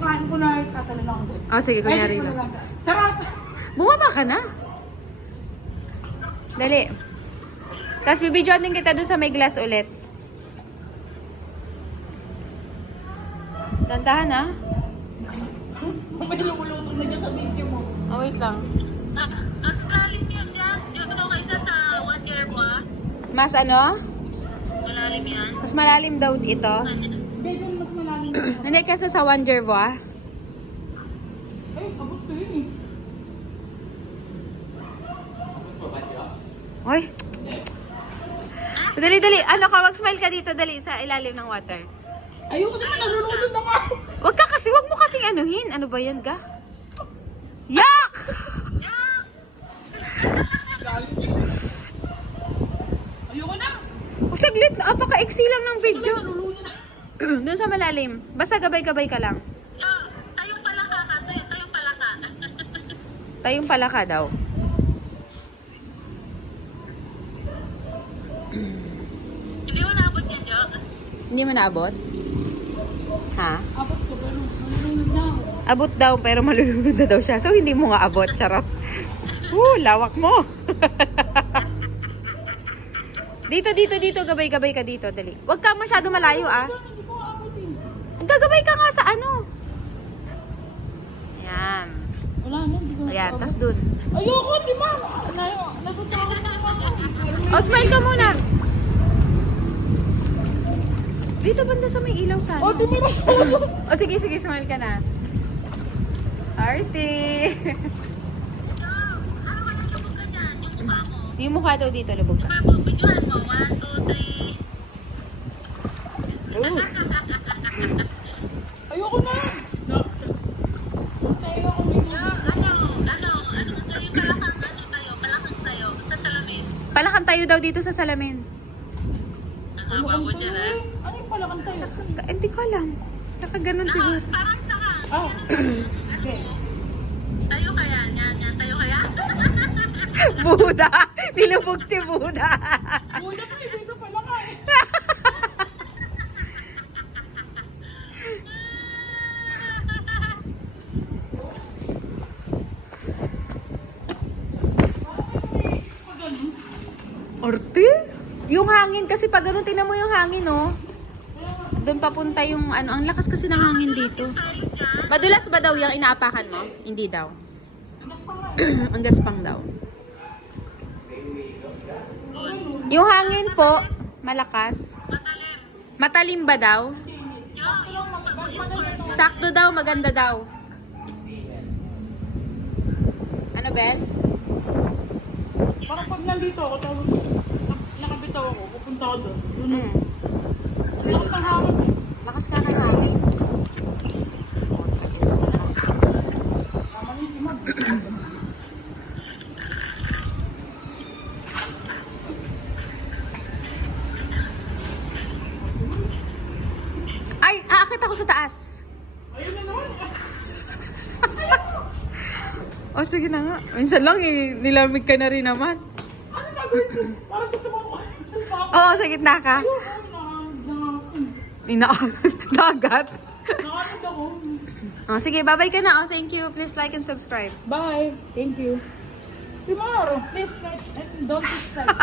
kain ko na tatalo lang ako. Oh, sige, kunyari Edit ko na lang. lang. Charot! Bumaba ka na. Dali. Tapos bibidyoan din kita doon sa may glass ulit. Dandahan ha. May lumulutong na dyan sa video mo. Oh, wait lang. Mas lalim yan dyan. Dito daw kaysa sa 1 year mo ah. Mas ano? Malalim yan. Mas malalim daw ito. Hindi, yung mas malalim. Hindi kasi sa One Jervo ah. Ay, abot ko yun eh. Oy. So, dali. Ano ka? Mag-smile ka dito. Dali sa ilalim ng water. Ayoko naman, nalulunod na nga. Wag mo kasing anuhin. Ano ba yan, ga? Yak! Ayoko na. O, saglit. Apaka-eksi lang ng video. Nalulunod na. Doon sa malalim. Basta gabay-gabay ka lang. Tayong palaka ka. Tayong palaka. Tayong palaka daw. Hindi mo naabot yan, Jo. Hindi mo naabot? Ha? Abot ko, pero nalulunod na ako. Abot daw pero malulunod na daw siya. So hindi mo nga abot. Charot. Lawak mo. dito. Gabay-gabay ka dito. Dali. Huwag ka masyado malayo ah. Hindi ko abot eh. Gagabay ka nga sa ano. Ayan. Wala na, hindi ko Ayan. abot. Tas dun. Ayoko, di ba? Natutakot na ako. O, smile ka muna. Dito banda sa may ilaw sana. Oh, di ba? O sige, smile ka na. Artie. Jo, ano ka nang lubog ka dyan? Yung mukha mo. Yung mukha daw dito, lubog ka. Pero videohan mo. 1, 2, 3. Ayoko na. Ayoko na. Jo, ano tayo palakang tayo. Sa salamin. Palakang tayo daw dito sa salamin. Ang haba mo dyan ah. Ano yung palakang tayo? Hindi ko alam. Nakaganon siguro. Parang saka. Ah, okay. Tayo kaya. Yan. Tayo kaya. Buda! Nilubog si Buda! Buda ka eh, dito pala ka eh. Arte? Yung hangin kasi pag ganun, tingnan mo yung hangin, oh. Doon papunta yung ano, ang lakas kasi ng hangin dito. Madulas ba daw yung inaapakan mo? Hindi daw. Ang gaspang daw. Yung hangin po, malakas. Matalim ba daw? Sakto daw, maganda daw. Ano, Bel? Parang pag nandito ako, tapos nakabitaw ako, pupunta ako doon. Mm. Lakas ng hangin eh. Lakas ka ng hangin. Tama ni Imad. Ay, aakit ako sa taas. Ayun na naman. O, sige na nga. Minsan lang, nilamig ka na rin naman. Ano gagawin ko? Parang gusto mo ako. Oo, sa gitna ka. Ayoko, Dagat. nakakamit ako. Oh, sige, bye-bye ka na. Oh, thank you. Please like and subscribe. Bye. Thank you. Tomorrow, please like and don't subscribe.